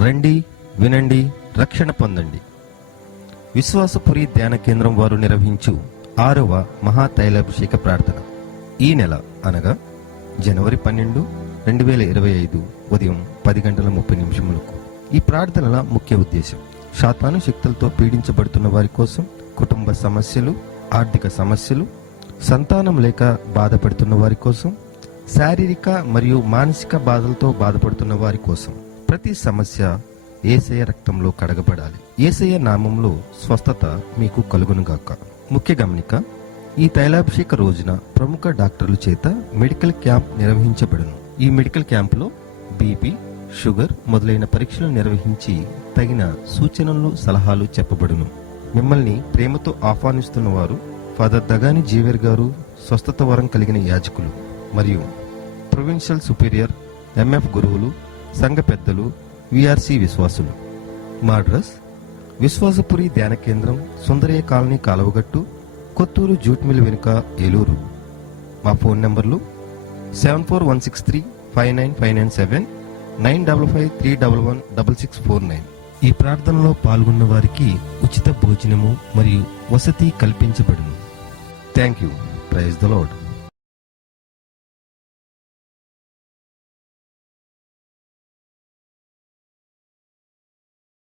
రండి వినండి రక్షణ పొందండి. విశ్వాసపురి ధ్యాన కేంద్రం వారు నిర్వహించు ఆరవ మహా తైలాభిషేక ప్రార్థన. ఈ నెల అనగా జనవరి పన్నెండు రెండు వేల ఇరవై ఐదు ఉదయం పది గంటల ముప్పై నిమిషములకు. ఈ ప్రార్థనల ముఖ్య ఉద్దేశం శాతాను శక్తులతో పీడించబడుతున్న వారి కోసం కుటుంబ సమస్యలు ఆర్థిక సమస్యలు సంతానం లేక బాధపడుతున్న వారి కోసం శారీరక మరియు మానసిక బాధలతో బాధపడుతున్న వారి కోసం. ప్రతి సమస్య ఏసయ రక్తంలో కడగబడాలి. ఏసయ నామంలో స్వస్థత మీకు కలుగునుగాక. ముఖ్య గమనిక ఈ తైలాభిషేక రోజున ప్రముఖ డాక్టర్ల చేత మెడికల్ క్యాంప్ నిర్వహించబడును. ఈ మెడికల్ క్యాంపులో బీపీ షుగర్ మొదలైన పరీక్షలు నిర్వహించి తగిన సూచనలు సలహాలు చెప్పబడును. మిమ్మల్ని ప్రేమతో ఆహ్వానిస్తున్న వారు ఫాదర్ దగాని జీవేర్ గారు స్వస్థత వరం కలిగిన యాజకులు మరియు ప్రొవిన్షియల్ సుపీరియర్ ఎంఎఫ్ గురువులు సంఘ పెద్దలు విఆర్సి విశ్వాసులు. మా అడ్రస్ విశ్వాసపురి ధ్యాన కేంద్రం సుందరయ్య కాలనీ కాలువగట్టు కొత్తూరు జూట్ మిల్ వెనుక ఏలూరు. మా ఫోన్ నెంబర్లు seven four one six three five nine five nine seven nine double five three double one double six four nine ఈ ప్రార్థనలో పాల్గొన్న వారికి ఉచిత భోజనము మరియు వసతి కల్పించబడును. Thank you praise the lord